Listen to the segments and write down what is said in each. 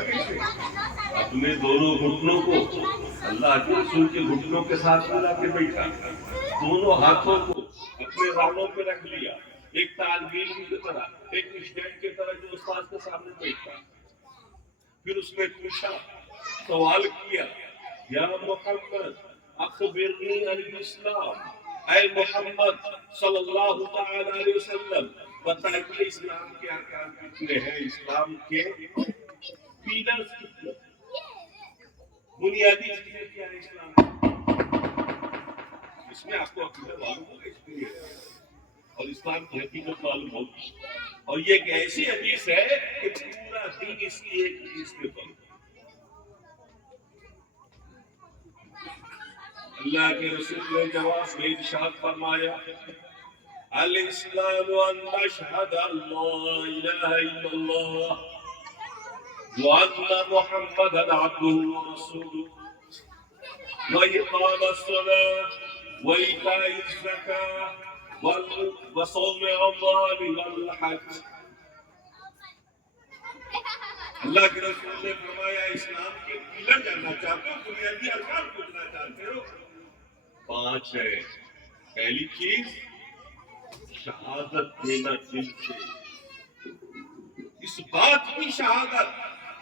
بیٹھا کیسے؟ اپنے دونوں گھٹنوں کو اللہ کے رسول کے گھٹنوں کے ساتھ ملا کے بیٹھا، دونوں ہاتھوں کو اپنے رانوں پہ رکھ لیا، ایک طالب علم کی طرح، ایک اسٹوڈنٹ کی طرح جو استاد کے سامنے بیٹھا. پھر اس نے پوچھا، سوال کیا، یا محمد اخبرنی عن الاسلام، اے محمد صلی اللہ تعالی علیہ وسلم بتائیے اسلام کے ارکان کتنے ہیں، اسلام کے پیلرز کتنے، بنیادی چیزیں کیا ہے اسلام کی. اس میں آپ کو عقیدہ معلوم ہوگا، اس لیے اور اسلام کی حقیقت معلوم ہوگی. اور یہ ایک ایسی حدیث ہے کہ پورا دین اس کی ایک حدیث کے پر. اللہ کے رسول نے جواب میں ارشاد فرمایا، الاسلام ان تشهد ان لا اله الا الله وان محمدا عبده ورسوله واقام الصلاه وايتاء الزكاه وصوم رمضان والحج. اللہ کے رسول نے فرمایا اسلام کے پلر جاننا چاہتے ہو، بنیادی ارکان پوچھنا چاہتے ہو، 5 ہے. پہلی چیز شہادت دینا دل سے، اس بات کی شہادت،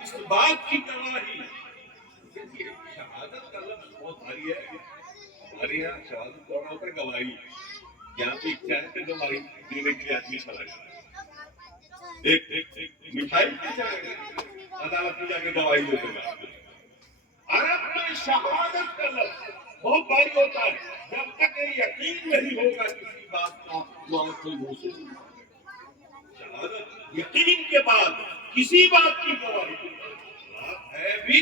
اس بات کی گواہی. شہادت کا لفظ بہت بھاری ہے. ہمارے یہاں شہادت کا ہوتا ہے گواہی. یہاں پہ چاہے تو گواہی دینے کے لیے آدمی چلا جائے، ایک مٹھائی پہ جائے عدالت میں جا کے گواہی دیتے ہیں. عرب میں شہادت کا لفظ بہت بھاری ہوتا ہے. جب تک یقین نہیں ہوگا کسی بات کا وہ آپ کو منہ سے شہادت، یقین کے بعد کسی بات کی گواہی رات ہے بھی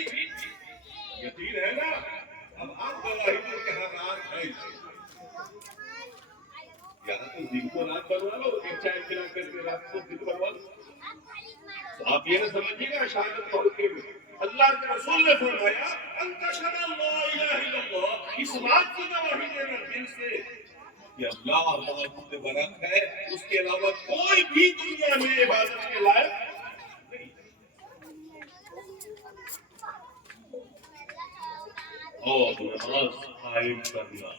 یقین ہے نا. اب آپ گواہی دیں کہ ہاں رات ہے، یہاں تو دن کو رات بنوا لو، ایک چائے پلا کر کے رات کو دن بنوا لو. تو آپ یہ نہ سمجھیے گا شہادت بہت کے میں. اللہ کے رسول نے فرمایا ان تشهد ان لا الہ الا اللہ، اس بات کی گواہی دینا دل سے کہ اللہ معبود برحق ہے، اس کے علاوہ کوئی بھی دنیا میں عبادت کے لائق نہیں. اور نماز قائم کرنا،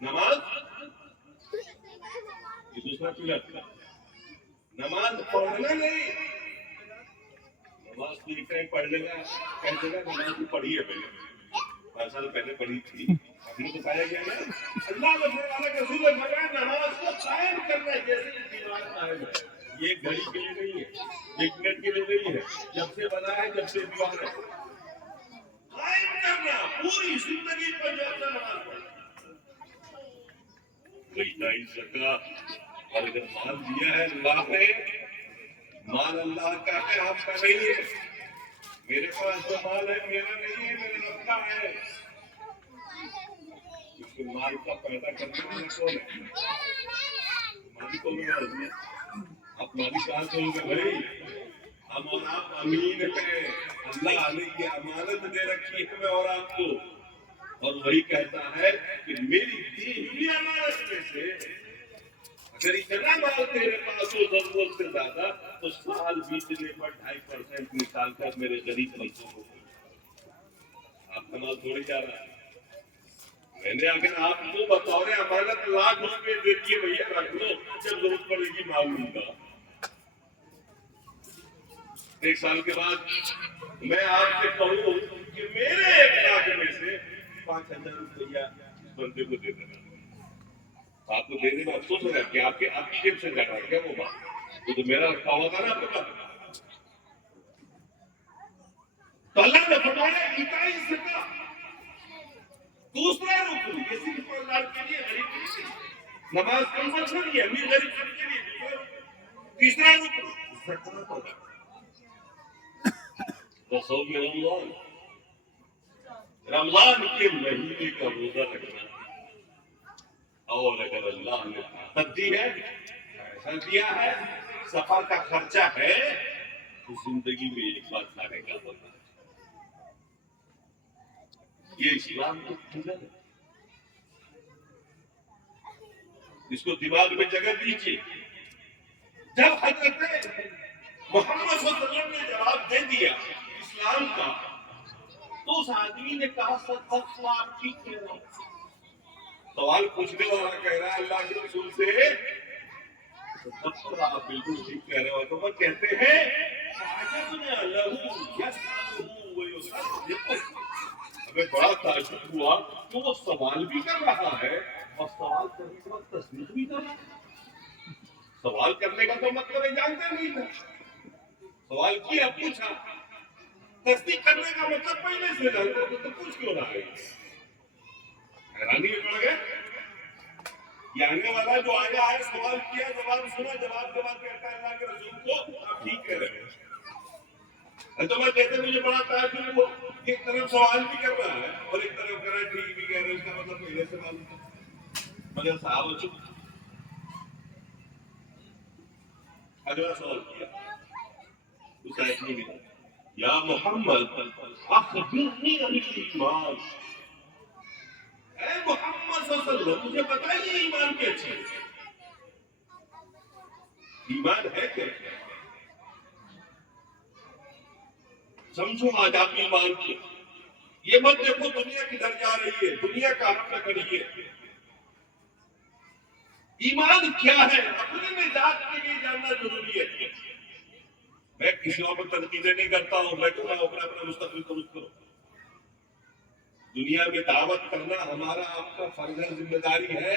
نماز یہ دوسرا پلر، نماز پڑھنا نہیں. نماز ٹھیک ہے پڑھ لے گا، کہتے گا نماز بھی پڑھی ہے، پہلے 5 سال پہلے پڑھی تھی، ابھی تو پایا گیا نا. اللہ کے رسول نے فرمایا نماز کو قائم کرنا ہے جیسے یہ دیوار قائم ہے. یہ گھڑی کے لیے نہیں ہے، 1 منٹ کے لیے نہیں ہے، جب سے بنا ہے جب سے دیوار ہے. قائم کرنا پوری زندگی پر جو اپنا نماز پڑھنا. وہی زکات، اور اگر مال دیا ہے اللہ نے، مال اللہ کا ہے، آپ کا نہیں ہے. میرے پاس جو مال ہے میرا نہیں ہے، میرے رب کا ہے. اس کے مال کا پیدا کرنے والا کون ہے؟ مالک کون ہے؟ آپ مالک کہاں سے ہوں گے بھائی؟ ہم اور آپ امین ہیں. اللہ نے یہ امانت دے رکھی ہے ہمیں اور آپ کو، اور وہی کہتا ہے کہ میری دی ہوئی امانت میں سے اگر اتنا مال تیرے پاس ہو ضرورت سے زیادہ تو سال بیتنے پر 2.5% نکال کر میرے غریب بچوں کو. آپ کا مال تھوڑی جا رہا ہے. میں نے اگر آپ کو بطور امانت ₹1,00,000 دے دیے، بھیا رکھ لو، جب ضرورت پڑے گی معلوم کا. 1 سال کے بعد میں آپ سے کہوں کہ میرے 1,00,000 میں سے 5,000 روپیہ اس بندے کو دے دینا. آپ کو دینے میں افسوس ہوگا کہ آپ کی جیب سے جانا کیا وہ بات، وہ تو میرا رکھا ہوا تھا نا آپ کے پاس. تو اللہ نے فرمایا ایتاء الزکاۃ، دوسرا رکن، یہ صرف اللہ کے لیے، غریب کے لیے. نماز کمپلسری ہے، امیر غریب سب کے لیے. تیسرا رکن زکات ادا کرنا. وصوم رمضان، رمضان کے مہینے کا روزہ رکھنا. اور اگر اللہ نے طاقت دی ہے، پیسہ دیا ہے، سفر کا خرچہ ہے، تو زندگی میں ایک بار کھانے کا ہوتا ہے. یہ اسلام کی فضیلت ہے، اس کو دماغ میں جگہ دیجیے. جب حضرت محمد صلی اللہ علیہ وسلم نے جواب دے دیا اس آدمی نے کہا صدق آپ ٹھیک کہہ رہے ہیں. سوال پوچھنے والا کہہ رہا ہے اللہ کے رسول سے آپ بالکل ٹھیک کہہ رہے ہو. تو وہ کہتے ہیں ہمیں بڑا تعجب ہوا کہ وہ سوال بھی کر رہا ہے اور سوال کرنے کے بعد تصدیق بھی کر رہا ہے. سوال کرنے کا تو مطلب ہے جانتا نہیں تھا. سوال کیا پوچھا, تصدیق کرنے کا مطلب پہلے سے جانتا تو پوچھ کیوں رہا ہے. حیرانی میں پڑ گئے. یہ آنے والا جو آیا ہے سوال کیا جواب سنا جواب کہتا ہے اللہ کے رسول کو آپ ٹھیک کہہ رہے ہیں. تو میں کہتے مجھے بڑا تعجب ہوا, ایک طرف سوال بھی کر رہا ہے اور ایک طرف کر رہا ہے ٹھیک بھی کہہ رہے ہیں. اس کا مطلب پہلے سے معلوم تھا. مگر صحابہ چپ. اگلا سوال کیا اس آیت میں ملا یا محمد اخبرنی عن الایمان. اے محمد صلی اللہ علیہ وسلم مجھے بتائیے ایمان کی اچھی ایمان ہے کیا. سمجھو آج آپ ایمان کی یہ مت دیکھو دنیا کدھر جا رہی ہے, دنیا کا حق نہ کریے. ایمان کیا ہے اپنے نجات کے لیے جاننا ضروری ہے. میں کسی اور پر تنقیدیں نہیں کرتا ہوں, میں تو اپنا مستقبل درست کروں. دنیا میں دعوت کرنا ہمارا آپ کا فرض ہے, ذمہ داری ہے,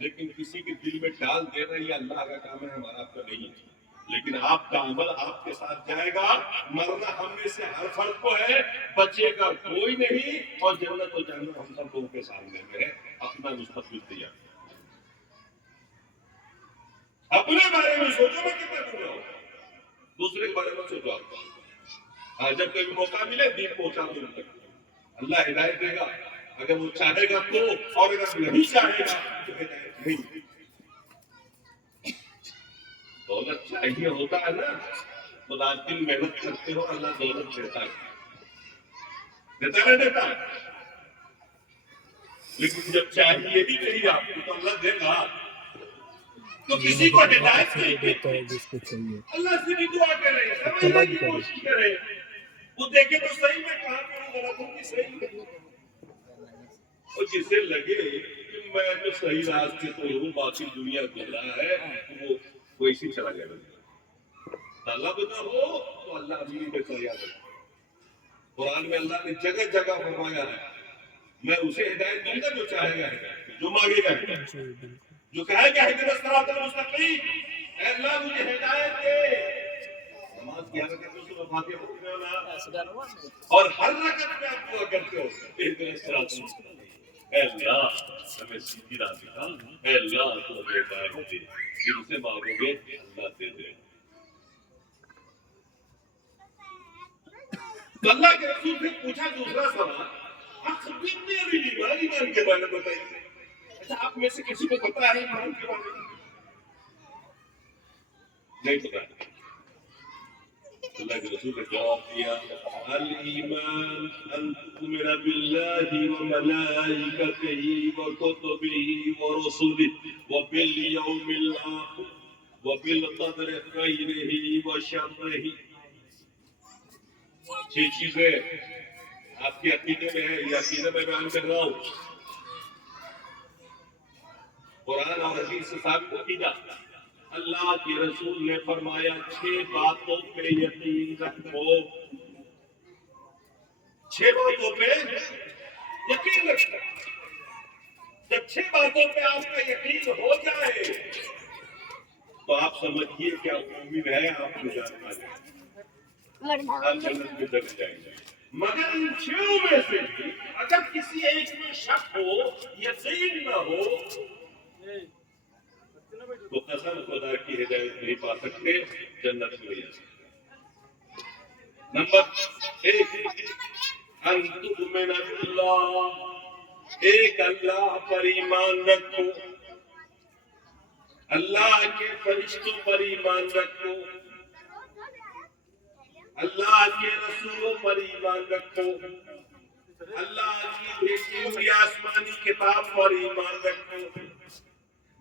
لیکن کسی کے دل میں ڈال دینا یہ اللہ کا کام ہے, ہمارا آپ کا نہیں ہے. لیکن آپ کا عمل آپ کے ساتھ جائے گا. مرنا ہم میں سے ہر فرد کو ہے, بچے گا کوئی نہیں, اور جنت و جہنم ہم سب لوگوں کے سامنے میں ہے. اپنا مستقبل تیار, اپنے بارے میں سوچو. میں کتنا دور ہوں, دوسرے کے بارے میں سوچو. آپ جب کبھی موقع ملے دین پہنچا دو تک, اللہ ہدایت دے گا. اگر وہ چاہے گا تو, اور اگر نہیں چاہے گا تو ہدایت نہیں. دولت چاہیے ہوتا ہے نا, تو رات دن محنت کرتے ہو, اللہ دولت دیتا ہے, دیتا نہیں دیتا. لیکن جب چاہیے بھی نہیں آپ کو تو اللہ دے گا. تو کسی کو ہدایت چاہیے, اللہ سے بھی دعا کرے, سمجھنے کی کوشش کرے. وہ دیکھے تو صحیح میں کہاں کروں, غلط ہوں کہ صحیح میں. اور جسے لگے کہ میں تو صحیح راستے تو ہوں, باقی دنیا گمراہ ہے, وہ اسی چلا جائے گا. اللہ بنا ہو تو اللہ امین پہ چلا جائے گا. قرآن میں اللہ نے جگہ جگہ فرمایا ہے میں اسے ہدایت دوں گا جو چاہے گا ہدایت, جو مانگے گا ہدایت, جو کہے گا اہدنا الصراط المستقیم, اے اللہ مجھے ہدایت دے. نماز کیا کرتے ہو تو فاتحہ پڑھنا, اور ہر رکعت میں آپ دعا کرتے ہو اہدنا الصراط المستقیم, اے اللہ ہمیں سیدھی راہ دکھا, اے اللہ تو ہمیں ہدایت دے. جن سے مانگو گے اللہ دے دے. تو اللہ کے رسول سے پوچھا دوسرا سوال, اخبرنی عن الایمان, ایمان کے بارے میں بتائیے. اچھا آپ میں سے کسی کو پتا ہے ایمان کے بارے میں؟ نہیں پتا. اللہ کے رسول نے جواب دیا الایمان ان تؤمن باللہ وملائکتہ وکتبہ ورسلہ وبالیوم الآخر وبالقدر خیرہ وشرہ. 6 چیزیں آپ کے عقیدے میں ہے, یہ عقیدہ میں بیان کر رہا ہوں. قرآن اور حدیث سے ثابت عقیدہ. اللہ کے رسول نے فرمایا 6 باتوں پہ یقین رکھو. 6 باتوں پہ یقین رکھو. جب 6 باتوں پہ آپ کا یقین ہو جائے تو آپ سمجھیے کیا مومن ہے, آپ کو جاننا ہے, آپ جنت میں دب جائیں گے. مگر ان 6 میں سے اگر کسی ایک میں شک ہو, یقین نہ ہو, تو قسم خدا کی ہدایت نہیں پا سکتے, جنت میں نہیں. نمبر 1 ان تؤمن باللہ, ایک اللہ پر ایمان رکھو, اللہ کے فرشتوں پر ایمان رکھو, اللہ کے رسولوں پر ایمان رکھو, اللہ کی بھیجی ہوئی آسمانی کتاب پر ایمان رکھو,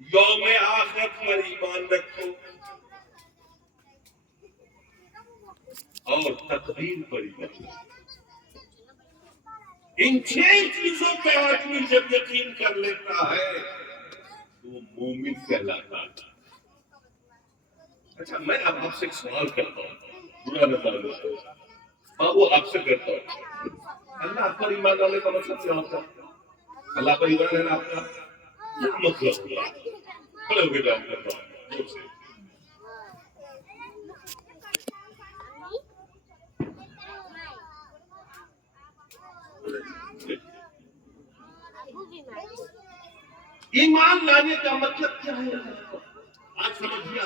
یوم آخر پر ایمان رکھو, اور تقدیر پر ایمان رکھو. ان 6 چیزوں پہ آدمی جب یقین کر لیتا ہے تو وہ مومن کہلاتا ہے۔ اچھا میں اب آپ سے ایک سوال کرتا ہوں، برا نہ مانو، وہ آپ سے کرتا ہوں، اللہ پر ایمان لانے کا مطلب کیا ہوتا ہے؟ اللہ پر ایمان ہے نا آپ کا کیا مطلب ہوا؟ کھڑے ہو کے جواب کرتا ہوں زور سے۔ ایمان لانے کا مطلب کیا ہے؟ آج سمجھ گیا،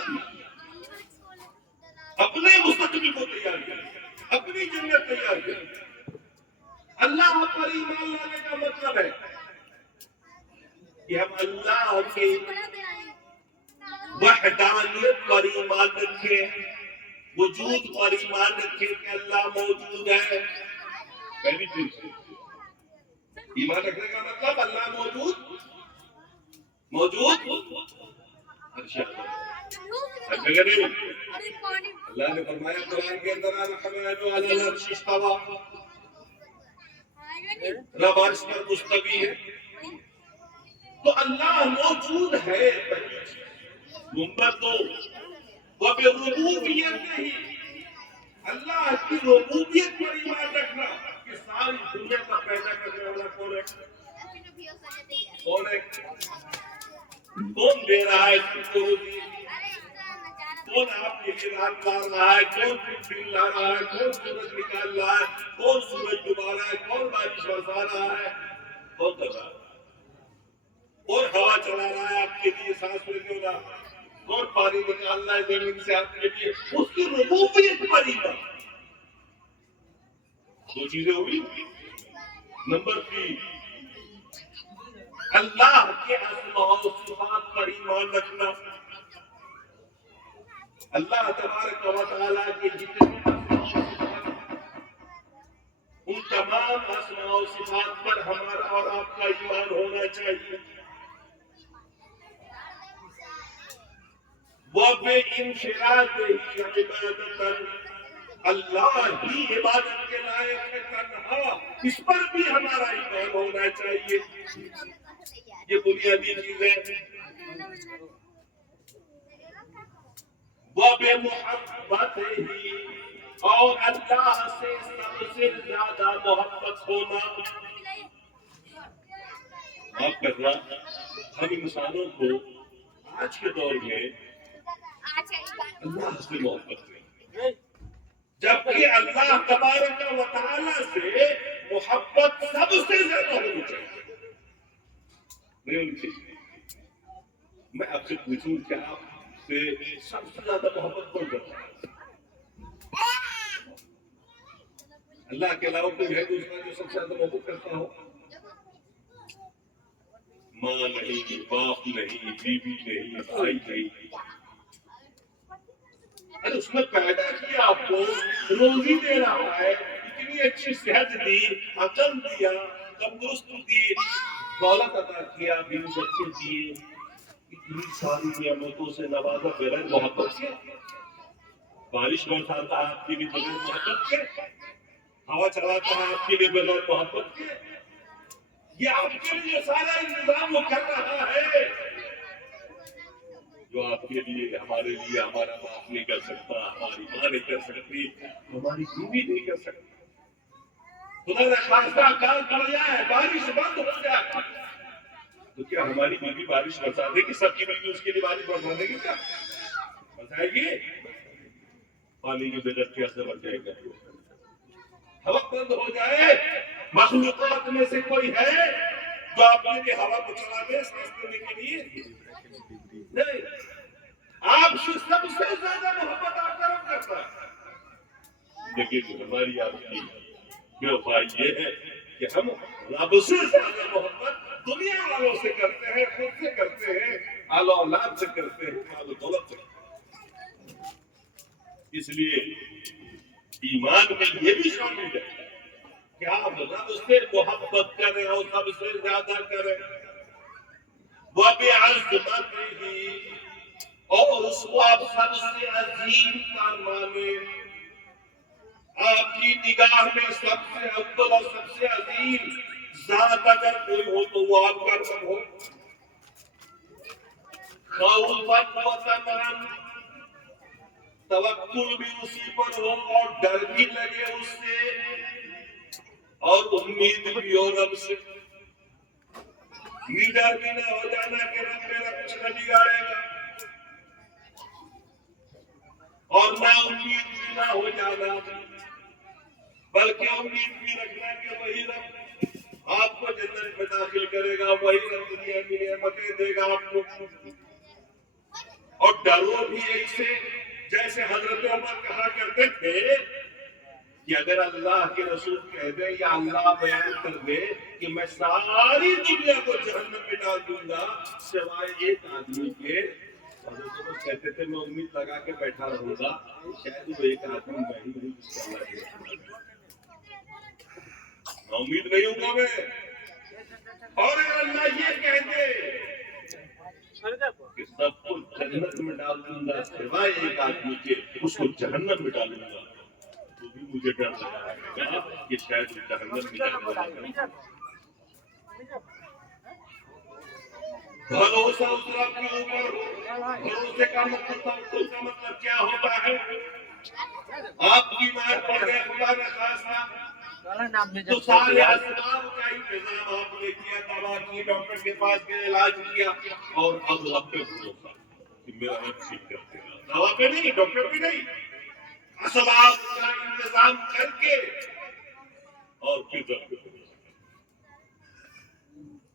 اپنے مستقبل کو تیار کریں، اپنی جنت تیار کریں۔ اللہ پر ایمان لانے کا مطلب ہے کہ ہم اللہ کے وحدانیت پر ایمان رکھیں، وجود پر ایمان رکھیں کہ اللہ موجود ہے۔ پہلی چیز ایمان رکھنے کا مطلب اللہ موجود اچھا اللہ نے فرمایا قرآن کے اندر الرحمن علی العرش استوى، رب عرش پر مستوی ہے، تو اللہ موجود ہے۔ نمبر 2 وہ بربوبیت نہیں، اللہ کی ربوبیت پر ایمان رکھنا کہ ساری دنیا کا پیدا کرنے والا کون ہے؟ کون ہے؟ کون دے رہا ہے تم کو روزی؟ کون آپ کے لیے رات لا رہا ہے؟ کون دن لا رہا ہے؟ کون سورج نکال رہا ہے؟ کون سورج ڈبا رہا ہے؟ کون بارش برسا رہا ہے؟ کون کر رہا ہے؟ کون ہوا چلا رہا ہے آپ کے لیے سانس لینے والا؟ کون پانی نکال رہا ہے زمین سے آپ کے لیے؟ اس کی ربوبیت پر ایمان۔ 2 چیزیں ہوئی۔ نمبر 3 اللہ کے اسماء و صفات پر ایمان رکھنا، اللہ تبارک و تعالیٰ کے جتنے اسماء و صفات ان تمام اسماء و صفات پر ہمارا اور آپ کا ایمان ہونا چاہیے۔ وَبِإِنْفِرَادِهِ عِبَادَةً، اللہ ہی عبادت کے لائق ہے تنہا، اس پر بھی ہمارا ایمان ہونا چاہیے۔ یہ بنیادی چیز ہے۔ وَبِمُحَبَّتِهِ، اور اللہ سے سب سے زیادہ محبت ہونا۔ آپ کرنا ہم انسانوں کو آج کے دور میں اللہ سے محبت ہے، جبکہ اللہ تبارک و تعالیٰ سے محبت سب سے زیادہ ہونی چاہیے، نہیں ہونی چاہیے۔ میں آپ سے پوچھوں کہ آپ سے سب سے زیادہ محبت کون کرتا ہے؟ اللہ کے علاوہ کوئی ہے دوسرا جو سب سے زیادہ محبت کرتا ہو؟ ماں نہیں، باپ نہیں، بیوی نہیں، بھائی نہیں۔ اس نے پیدا کیا، آپ کو روزی دے رہا ہے، اتنی اچھی صحت دی، عقل دیا، تندرست دی، دولت عطا کیا، بیوی بچے دیے، اتنی ساری نعمتوں سے نوازا بغیر محبت کے؟ بارش برساتا ہے آپ کے لیے بغیر محبت کے؟ ہوا چلاتا ہے آپ کے لیے بغیر محبت کے؟ یہ آپ کے لیے سارا انتظام وہ کر رہا ہے جو آپ کے لیے، ہمارے لیے ہمارا باپ نہیں کر سکتا، ہماری ماں نہیں کر سکتی، ہماری بیوی نہیں کر سکتی۔ خدا نہ خواستہ کال پڑ جائے، بارش بند ہو جائے، تو کیا ہماری بیوی بارش برسا دے گی؟ سب کی بیوی اس کے لیے بارش برسا دے گی؟ کیا برسائے گی؟ پانی کی بغیر کیسے بڑھ جائے گا؟ ہوا بند ہو جائے، مخلوقات میں سے کوئی ہے جو آپ کے لیے ہوا کو چلا دے سانس لینے کے لیے؟ نہیں۔ آپ سے سب سے زیادہ محبت آپ کا رب کرتا ہے، لیکن ہماری آپ کی بے وفائی یہ ہے کہ ہم رب سے زیادہ محبت دنیا والوں سے کرتے ہیں، خود سے کرتے ہیں، آل و اولاد سے کرتے ہیں، مال و دولت سے کرتے ہیں۔ اس لیے ایمان میں یہ بھی شامل ہے کہ آپ رب سے محبت کریں اور سب سے زیادہ کریں، وَبِعَظْمَتِهِ، اور اس کو آپ سب سے عظیم کر مانیں، آپ کی نگاہ میں سب سے افضل اور سب سے عظیم ذات اگر کوئی ہو تو وہ آپ کا رب ہو، خوفاً وطمعاً، توکل بھی اسی پر ہو اور ڈر بھی لگے اس سے اور امید بھی ہو رب سے، نیڈر بھی نہ ہو جانا کہ رب میرا کچھ نہ بگاڑے گا، اور نہ امید بھی نہ ہو جانا، بلکہ امید بھی رکھنا کہ وہی رب آپ کو جنت میں داخل کرے گا، وہی رب دنیا کی نعمتیں دے گا آپ کو، اور ڈرو بھی ایسے جیسے حضرت عمر کہا کرتے تھے کہ اگر اللہ کے رسول کہہ دے یا اللہ بیان کر دے کہ میں ساری دنیا کو جہنم میں ڈال دوں گا سوائے ایک آدمی کے، حضرت عمر کہتے تھے میں امید لگا کے بیٹھا رہوں گا شاید وہ ایک آدمی میں ہی ہوں جس کو اللہ کے امید نہیں ہوں گا میں، اور اگر اللہ یہ کہہ دے کہ سب کو جہنم میں ڈال دوں گا سوائے ایک آدمی کے اس کو جہنم میں ڈالوں گا، تو بھی مجھے ڈر لگا کہ شاید وہ جہنم میں جانے والا ہے۔ بھروسہ اس رب کے اوپر ہو، بھروسے کا مطلب کیا ہوتا ہے؟ آپ بیمار پڑ گئے خدا نہ خاصہ تو سارے اسباب کا انتظام آپ نے کیا، دوا کی، ڈاکٹر کے پاس گئے، علاج کیا، اور اب رب پہ بھروسہ کہ میرا رب ٹھیک کر دے گا، دوا پہ نہیں، ڈاکٹر پہ نہیں، اسباب کا انتظام کر کے اور پھر رب پہ بھروسہ۔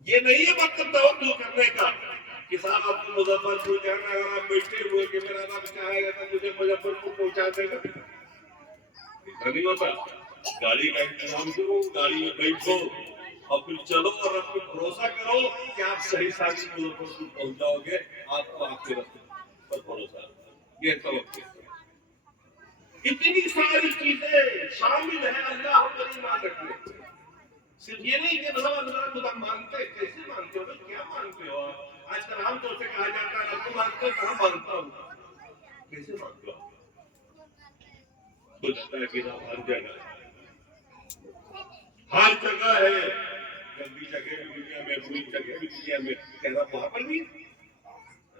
یہ نہیں ہے مطلب توکل کرنے کا کہ صاحب آپ کو مظفر پور جانا ہے اور آپ بیٹھے ہوئے کہ میرا رب چاہے گا تو مجھے مظفر پور پہنچا دے گا، ایسا نہیں ہوتا۔ گاڑی کا انتظام کرو، گاڑی میں بیٹھو اور پھر چلو اور رب پہ بھروسہ کرو کہ آپ صحیح سالم مظفر پور پہنچ جاؤ گے، آپ کو آپ کے رب پر بھروسہ، یہ توکل۔ اتنی ساری چیزیں شامل ہیں اللہ پر ایمان رکھنے، صرف یہ نہیں کہ اللہ خدا مانتے، کیسے مانتے ہو، کیا مانتے ہو؟ آج کل عام طور سے کہا جاتا ہے آپ کو مانتے ہو، کہاں مانتا ہوں، کیسے مانتے ہو؟ سوچتا ہے کہ ہر جگہ ہے، گندی جگہ بھی دنیا میں، بری جگہ بھی دنیا میں، کہہ رہا وہاں پر بھی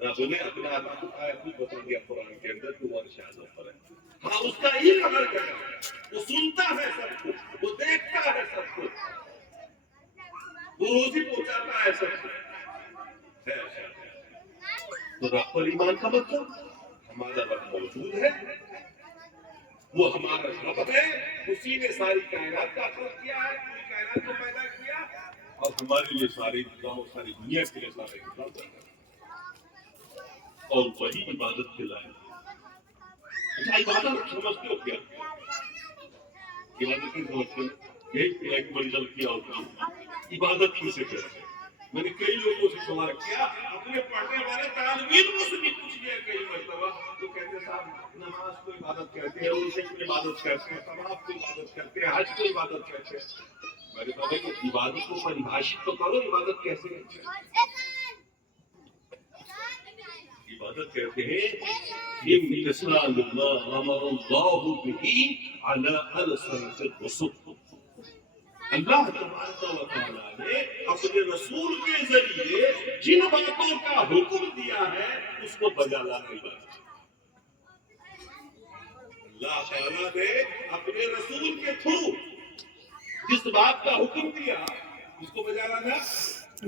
رب نے اپنا آدمی خود بتا دیا قرآن کے اندر تو وہ ارشاد پر ہے۔ ہاں اس کا علم ہر جگہ ہے، وہ سنتا ہے سب کچھ، وہ دیکھتا ہے سب کچھ، وہ روزی پہنچاتا ہے سب کچھ۔ تو رب پر ایمان کا مطلب ہمارا رب موجود ہے، وہ ہمارا رب ہے، اسی نے ساری کائنات کا خلق کیا ہے، پوری کائنات کو پیدا کیا اور ہمارے لیے ساری نظام اور ساری دنیا کے لیے سارے انتظام کرتا ہے، اور وہی عبادت کے لائق۔ اچھا عبادت سمجھتے ہو کیا؟ عبادت کی سمجھتے ہو؟ ایک بڑی غلطیاں ہوتی ہے، عبادت کیسے کرتے ہیں؟ میں نے کئی لوگوں سے سوال کیا، اپنے پڑھنے والے طالب علموں سے بھی پوچھ لیا کئی مرتبہ، تو کہتے صاحب نماز کو عبادت کہتے ہیں، روزے کو عبادت کہتے ہیں، طواف کو عبادت کہتے ہیں، حج کو عبادت کہتے ہیں۔ میں نے کہا کہ عبادت کو پریبھاشت تو کرو، عبادت کیسے کرتے ہیں؟ عبادت کہتے ہیں امتثال ما امر اللہ بہ علی السنۃ الرسل، اللہ تبارک و تعالیٰ نے اپنے رسول کے ذریعے جن باتوں کا حکم دیا ہے اس کو بجا لانے والا۔ اللہ تعالیٰ نے اپنے رسول کے تھرو جس بات کا حکم دیا اس کو بجا لانا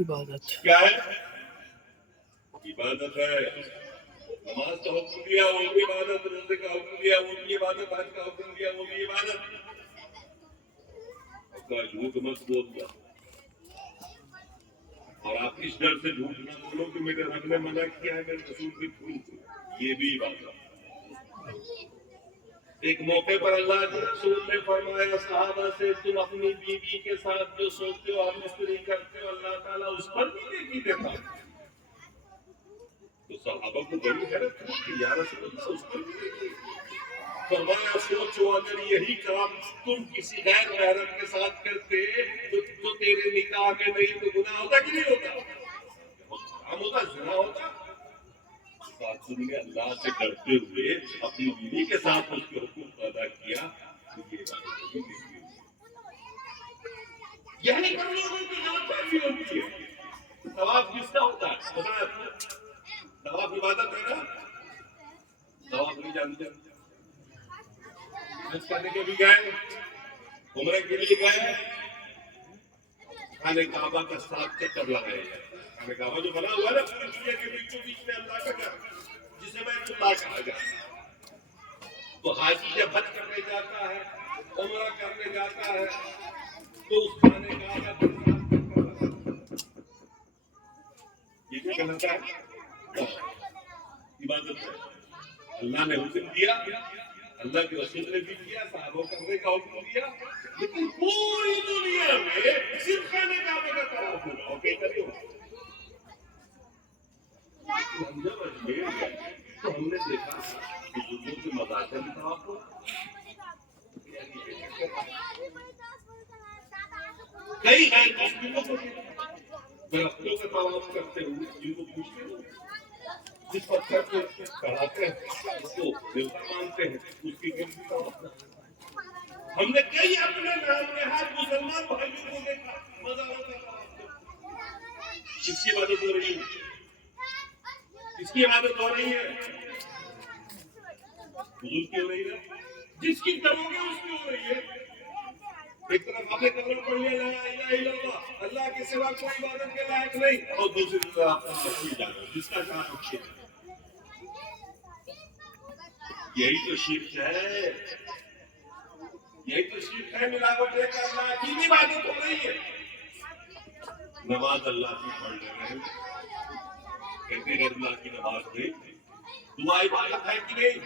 عبادت کیا ہے؟ عبادت ہے۔ نماز کا حکم دیا وہ بھی عبادت، روزے کا حکم دیا وہ بھی عبادت، حج کا حکم دیا وہ بھی عبادت۔ جھوٹ مت بولنا، اور آپ اس ڈر سے جھوٹ نہ بولو کہ میرے رب نے منع کیا ہے، میرے رسول کی جھوٹ، یہ بھی عبادت۔ ایک موقع پر اللہ کے رسول نے فرمایا صحابہ سے تم اپنی بیوی کے ساتھ جو سوچتے ہو اور مستری کرتے ہو اللہ تعالیٰ اس پر بھی نیکی دیتا۔ تو صحابہ کو بڑی حیرت ہوئی کہ یا رسول اللہ اس پر بھی نیکی۔ فرمایا سوچو اگر یہی کام تم کسی غیر محرم کے ساتھ کرتے تو تیرے نکاح میں نہیں تو گناہ ہوتا کہ نہیں ہوتا؟ حرام ہوتا، زنا ہوتا۔ بات تم نے اللہ سے ڈرتے ہوئے اپنی بیوی کے ساتھ اس کے حقوق ادا کیا تو یہ بات یہی کر لوگوں کی پتا ہے طواف عبادت ہے نا؟ طواف نہیں جانتے؟ حج کرنے کے بھی گئے، عمرے کے لیے گئے، خانہ کعبہ کا 7 چکر لگائے گئے. خانہ کعبہ جو بنا ہوا ہے نا پوری دنیا کے بیچوں بیچ میں اللہ کا گھر، جسے بیت اللہ کہا جاتا ہے. تو حاجی جب حج کرنے جاتا ہے، عمرہ کرنے جاتا ہے، تو اس خانہ کعبہ کے 7 چکر لگاتا ہے. یہ کیا کہلاتا ہے؟ عبادت ہے. اللہ نے حکم دیا، اللہ کے رسول نے بھی کیا، صحابہ کرنے کا حکم دیا، لیکن پوری دنیا میں صرف خانہ کعبہ کا طواف ہوگا. اور کہیں کرے ہوگا. ہم جب اجمیر گئے تو ہم نے دیکھا کہ بزرگوں کے مزار کا بھی طواف ہوا. کئی غیر مسلموں کو درختوں کا طواف کرتے ہوئے جن کو پوچھتے ہو جس پتھر کو چڑھاتے ہیں اس کو دیوتا مانتے ہیں، اس کی گردی کا مطلب. ہم نے کئی اپنے نام نہاد مسلمان بھائیوں کو دیکھا مزاروں کا طواف کرتے. کس کی عبادت ہو رہی ہے؟ کس کی عبادت ہو رہی ہے؟ حضور کی ہو رہی ہے. جس کی کرو گے اس کی ہو رہی ہے. ایک طرف آپ نے کلمہ پڑھ لیا لا الہ الا اللہ، اللہ کے سوا کوئی عبادت کے لائق نہیں، اور دوسری طرف آپ کا مسیح جانا جس کا کام اچھے. یہی تو شرک ہے، یہی تو شرک ہے. ملاوٹ لے کر اللہ کی بھی عبادت ہو رہی ہے. نماز اللہ کی پڑھ رہے ہیں، کہتے ہیں اللہ کی نماز نہیں. دعا عبادت ہے کہ نہیں؟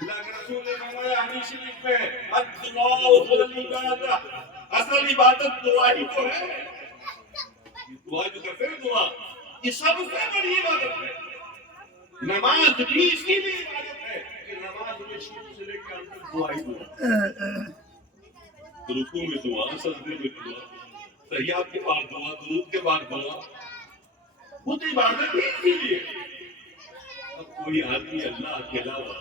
اللہ کے رسول نے فرمایا حدیث شریف میں اصل عبادت دعا ہی تو ہے. دعا جو کرتے ہیں دعا، یہ سب سے بڑی عبادت ہے. نماز بھی اسی لیے عبادت ہے کہ نماز میں شروع سے لے کر دعا ہی دعا. رکوع میں دعا، سجدے میں دعا، تحیات کے بعد دعا، درود کے بعد دعا، وہ تو عبادت ہی اسی لیے. اب کوئی آدمی اللہ کے علاوہ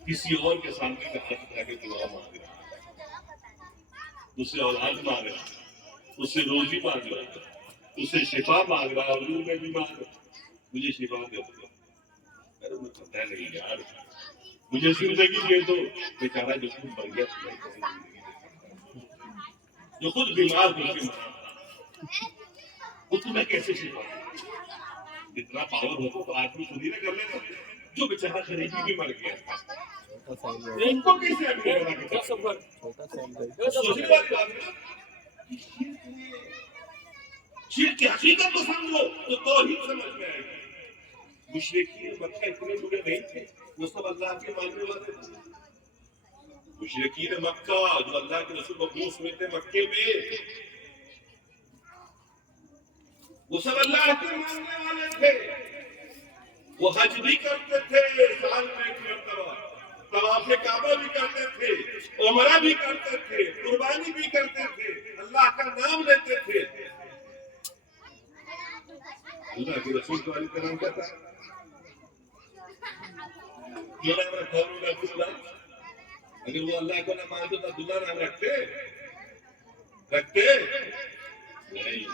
کسی اور کے سامنے کا ہاتھ اٹھا کے دعا مانگ رہا، اس سے اولاد مانگ رہا، اس سے روزی مانگ رہا، اس سے شفا مانگ رہا. حضور میں بھی مانگ رہا مجھے شفا دے دو. ارے مجھے پتہ نہیں یار، مجھے زندگی دے دو. بیچارہ جو خود مر گیا، جو خود بیمار ہو کے مرا، وہ تمہیں کیسے شفا دے؟ اتنا پاور ہو تو آدمی خود ہی نہ کر لیتا. جو بیچارہ غریبی بھی مر گیا، ان کو کیسے اپنے بنا کے سوچنے والی بات ہے. شرک کی حقیقت کو سمجھو تو توحید سمجھ میں آئے گی. مشرکین مکہ اتنے برے نہیں تھے، وہ سب اللہ کے ماننے والے تھے. مشرکین مکہ جو اللہ کے رسول مبعوث ہوئے تھے مکے میں، وہ سب اللہ کے ماننے والے تھے. وہ حج بھی کرتے تھے سال میں 1 مرتبہ، طواف کعبہ بھی کرتے تھے، عمرہ بھی کرتے تھے، قربانی بھی کرتے تھے، اللہ کا نام لیتے تھے. اللہ کے رسول کا علی کرام کیا تھا؟ کیا نام رکھا انہوں نے عبداللہ؟ اگر وہ اللہ کو نہ مانتے تو عبداللہ نام رکھتے نہیں.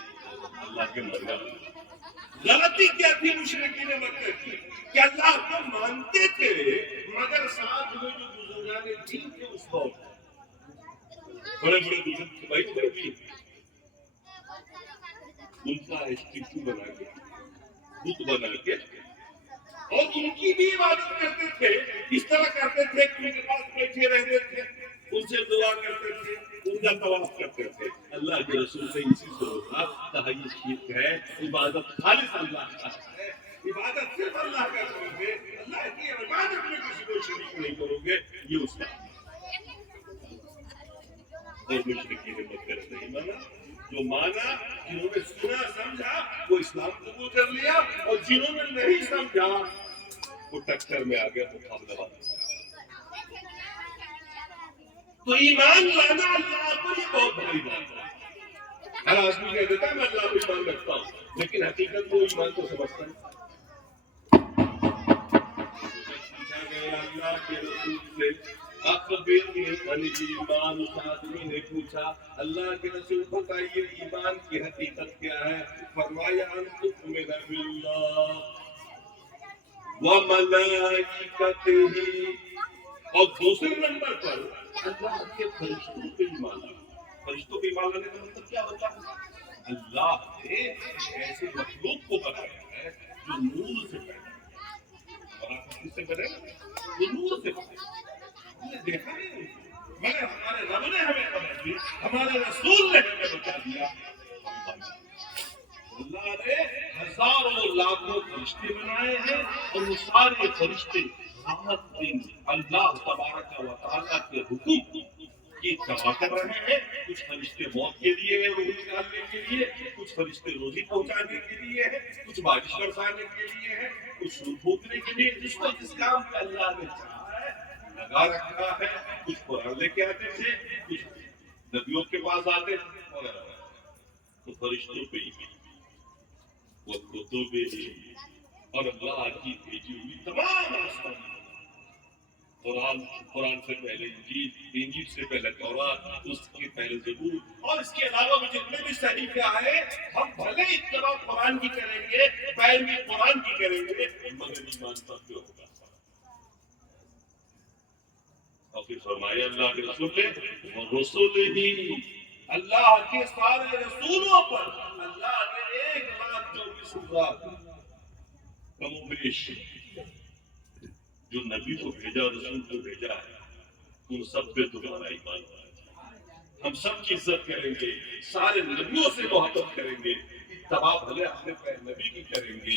اللہ کے مرغا. غلطی کیا تھی مشرکین مکہ کی کہ اللہ کو مانتے تھے مگر ساتھ میں جو بزرگان دین تھے اس کو بڑے بڑے بزرگ بھائی بڑے بھی ان کا اسٹیچو بنا کے بت بنا کے اور ان کی بھی عبادت کرتے تھے. اس طرح کرتے تھے کہ ان کے پاس بیٹھے رہتے تھے، ان سے دعا کرتے تھے، ان کا طواف کرتے تھے. اللہ کے رسول نے اسی سے روکا، کہا یہ شرک ہے. عبادت خالص اللہ کا ہے، عبادت صرف اللہ کا کرو گے، اللہ کی عبادت میں کسی کو شریک نہیں کرو گے. یہ اس کا اور مشرکین مکہ نے نہیں مانا. جو مانا، جنہوں نے سنا سمجھا وہ اسلام قبول کر لیا، اور جنہوں نے نہیں سمجھا وہ ٹکر میں آ گیا تو ہم دبا دیا. تو ایمان لانا اللہ پر ہی بہت بڑی بات ہے. ہر آدمی کہہ دیتا ہے میں اللہ پر ایمان رکھتا ہوں، لیکن حقیقت وہ ایمان کو سمجھتا ہے. پوچھا گیا اللہ کے رسول سے اخبرنی عن ایمان، اس آدمی نے پوچھا اللہ کے رسول بتائیے ایمان کی حقیقت کیا ہے؟ فرمایا ان تؤمن باللہ وملائکتہ، اور دوسرے نمبر پر اللہ کے فرشتوں پہ ایمان لانا۔ فرشتوں پہ ایمان لانے کا مطلب کیا ہوتا ہے؟ اللہ نے ایسے مخلوق کو بنایا ہے جو نور سے پیدا ہے، اور آپ کس سے بنے؟ وہ نور سے پیدا ہے۔ ہم نے دیکھا نہیں مگر ہمارے رب نے ہمیں خبر دی، ہمارے رسول نے ہمیں بتا دیا۔ اللہ نے ہزاروں لاکھوں فرشتے بنائے ہیں اور وہ سارے فرشتے رات دن اللہ تبارک و تعالیٰ کے حکم کی اتباع کر رہے ہیں۔ کچھ فرشتے موت کے لیے ہیں، روح نکالنے کے لیے، کچھ فرشتے روزی پہنچانے کے لیے ہیں، کچھ بارش برسانے کے لیے ہیں، کچھ سود بھوکنے کے لیے، جس کو جس کام پہ اللہ نے چاہا ہے لگا رکھا ہے۔ کچھ قرآن لے کے آتے تھے، کچھ نبیوں کے پاس آتے تھے وغیرہ۔ تو فرشتوں پہ ہی وہ کتب اور اللہ کی بھیجی ہوئی تمام آسمان، قرآن سے پہلے انجیل، انجیل سے پہلے تورات، اس کے پہلے زبور، اور اس کے علاوہ بھی جتنے بھی صحیفے آئے ہم بھلے اتباع قرآن کی کریں گے، پیروی قرآن کی کریں گے، مگر ایمان پر کیوں ہوگا؟ اور پھر فرمایا اللہ کے رسول نے وہ رسول ہی، اللہ کے سارے رسولوں پر اللہ نے 1,24,000 کم و بیش جو نبی کو بھیجا، رسول کو بھیجا ہے، ان سب پہ تمہارا ایمان ہے۔ ہم سب کی عزت کریں گے، سارے نبیوں سے محبت کریں گے، اتباع بھلے اپنے نبی کی کریں گے،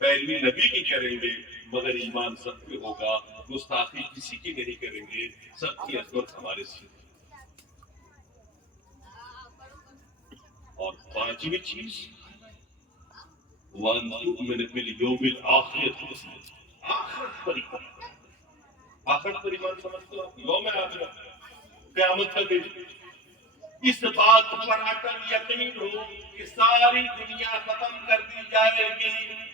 پیروی نبی کی کریں گے، مگر ایمان سب پہ ہوگا، گستاخی کسی کی نہیں کریں گے، سب کی عزت ہمارے سے۔ اور پانچویں چیز وَأَن تُؤْمِنَ بِالْيَوْمِ الْآخِرِ، آخرت پر ایمان۔ آخرت پر ایمان سمجھتے ہو؟ یوم آخرت، قیامت کا دن، اس بات پر اٹل یقین ہو کہ ساری دنیا ختم کر دی جائے گی،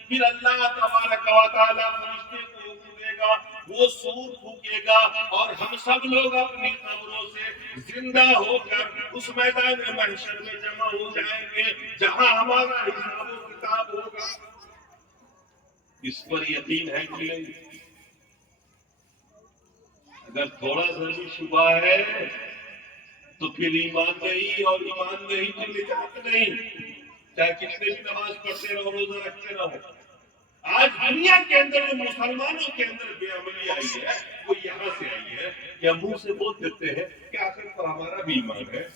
پھر اللہ تبارک و تعالیٰ فرشتے کو حکم دے گا، وہ سور پھونکے گا اور ہم سب لوگ اپنی قبروں سے زندہ ہو کر اس میدان محشر میں جمع ہو جائیں گے جہاں ہمارا حساب و کتاب ہوگا۔ اس پر یقین ہے کہ نہیں؟ اگر تھوڑا سا بھی شبہ ہے تو پھر ایمان نہیں، اور ایمان نہیں تو نجات نہیں، چاہے کتنے بھی نماز پڑھتے رہو، روزہ رکھتے رہو۔ آج دنیا کے اندر مسلمانوں کے اندر بے عملی آئی ہے، وہ یہاں سے آئی ہے کہ ہم منہ سے بول دیتے ہیں کہ آخر پر ہمارا بھی ایمان ہے،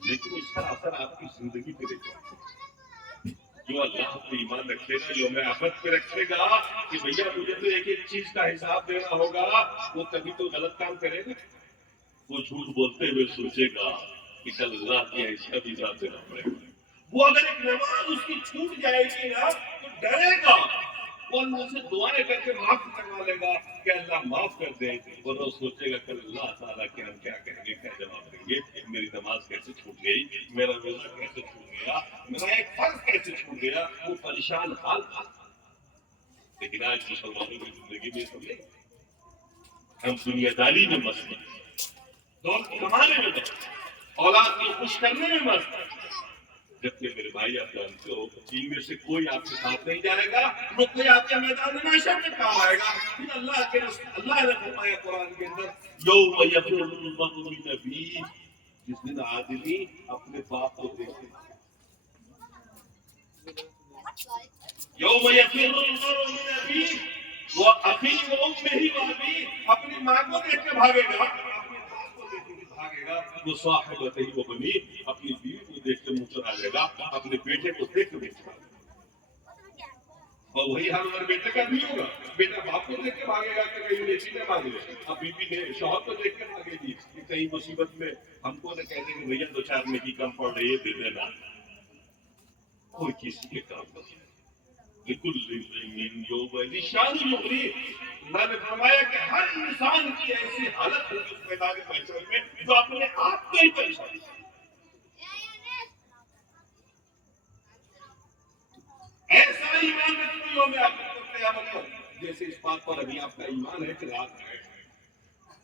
لیکن اس کا اثر آپ کی زندگی پہ دیکھو۔ جو اللہ پہ ایمان رکھے گا، جو میں آخرت پہ رکھے گا کہ بھیا مجھے تو ایک ایک چیز کا حساب دینا ہوگا، وہ کبھی تو غلط کام کرے گا۔ وہ جھوٹ بولتے ہوئے سوچے گا کہ کل اللہ کے حساب بھی حساب دینا پڑے گا۔ وہ اگر ایک نماز اس کی چھوٹ جائے گی نا تو ڈرے گا، وہ اللہ سے دعائیں کر کے معاف کروا لے گا کہ اللہ معاف کر دے، اور وہ سوچے گا کل اللہ تعالیٰ کے ہم کیا کہیں گے، کیا جواب دیں گے، میری نماز کیسے چھوٹ گئی، میرا روزہ کیسے چھوٹ گیا، میرا ایک فرض کیسے چھوٹ گیا۔ وہ پریشان حال تھا۔ لیکن آج مسلمانوں کی زندگی میں سب نہیں، ہم دنیا داری میں مست ہیں، دولت کمانے میں مست، اولاد کو خوش کرنے میں مست۔ جبکہ میرے بھائی آپ جانتے ہو ان میں سے کوئی آپ کے ساتھ نہیں جائے گا، وہ کوئی آپ کے میدان محشر میں کام آئے گا۔ پھر اللہ نے فرمایا قرآن کے اندر یوم یفر المرء من ابیہ، جس دن آدمی اپنے باپ کو دیکھے، یوم یفر المرء من ابیہ وأخیہ وأمہ وأبیہ، اپنی ماں کو دیکھ کے بھاگے گا، اپنے باپ کو دیکھ کے بھاگے گا، وہ صاحبتہ وبنیہ، اپنی بیوی کو دیکھ کے منہ چڑھا لے گا، اپنے بیٹے کو دیکھ کے منہ چڑھا لے گا۔ اور وہی حال اگر بیٹے کا بھی ہوگا، بیٹا باپ کو دیکھ کے بھاگے گا کہ کہیں بیٹی نہ بھاگے، اب بیوی نے شوہر کو دیکھ کے بھاگے گی کہ کہیں مصیبت میں ہم کو نہ کہہ دیں کہ بھیا 2-4 نیکی کم پڑ رہی ہے، دے دینا۔ کوئی کسی کے کام نہیں، لکل امرئ یومئذ شأن یغنیہ۔ اللہ نے فرمایا کہ ہر انسان کی ایسی حالت ہوگی اس میدان محشر میں جو اپنے آپ کو ہی پریشان ہے۔ ایسا ایمان رکھتی ہو میں آپ کو قیامت پر، جیسے اس بات پر ابھی آپ کا ایمان ہے کہ رات ہے،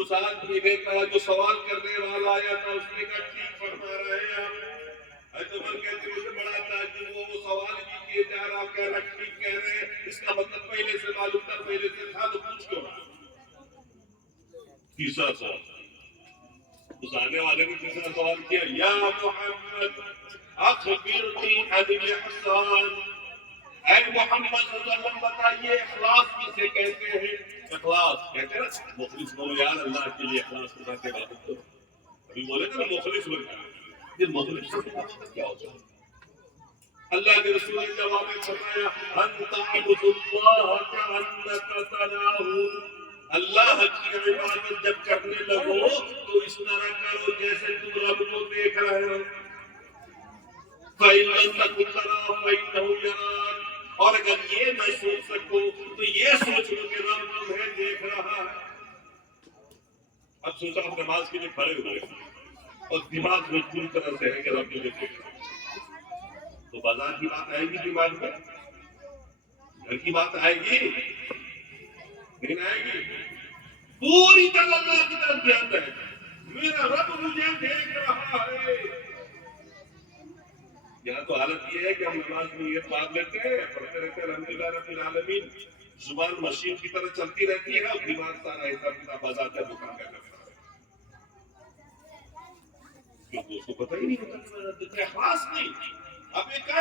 اس آدمی نے کہا جو سوال کرنے والا آیا تھا اس نے کہا ٹھیک فرما رہے ہیں آپ۔ حضرت عمر کہتے مجھے بڑا تعجب ہوا، وہ سوال نہیں کیے جا رہا، کہہ رہا ٹھیک کہہ رہے ہیں، اس کا مطلب پہلے سے معلوم تھا، پہلے سے تھا، تو پوچھ کیوں رہا؟ تیسرا سوال، اس آنے والے نے تیسرا سوال کیا، یا محمد اخبرنی عن الاحسان، اے محمد صلی اللہ علیہ وسلم بتائیے اخلاص کسے کہتے ہیں؟ اخلاص کہتے ہیں نا مخلص بولو یار اللہ کے لیے اخلاص کے ساتھ عبادت کرو، ابھی بولے نا مخلص بن گیا، یہ مخلص کیا ہوتا ہے؟ اللہ کے رسول نے جواب میں فرمایا ان تعبد اللہ کانک تراہ، اللہ کی عبادت جب کرنے لگو تو اس طرح کرو جیسے تم رب کو دیکھ رہے ہو، فَإِن لَمْ تَكُن تَرَاهُ فَإِنَّهُ يَرَاكَ، اور اگر یہ نہ سوچ سکو تو یہ سوچ لو کہ رب تمہیں دیکھ رہا ہے۔ اب سوچا آپ نماز کے لیے کھڑے ہوئے اور دماغ میں پوری طرح سے ہے کہ رب مجھے دیکھ رہا ہے، تو بازار کی بات آئے گی دماغ میں، گھر کی بات آئے گی نہیں آئے گی، پوری طرح اللہ کی طرف دھیان رہے میرا رب مجھے دیکھ رہا ہے۔ یہاں تو حالت یہ ہے کہ ہم نماز میں نیت باندھ لیتے ہیں، پڑھتے رہتے ہیں الحمدللہ رب العالمین، زبان مشین کی طرح چلتی رہتی ہے اور دماغ سارا حساب کتاب بازار کا دکان کا کرتا ہے، کیونکہ اس کو پتہ ہی نہیں ہوتا، اخلاص نہیں۔ اب ایک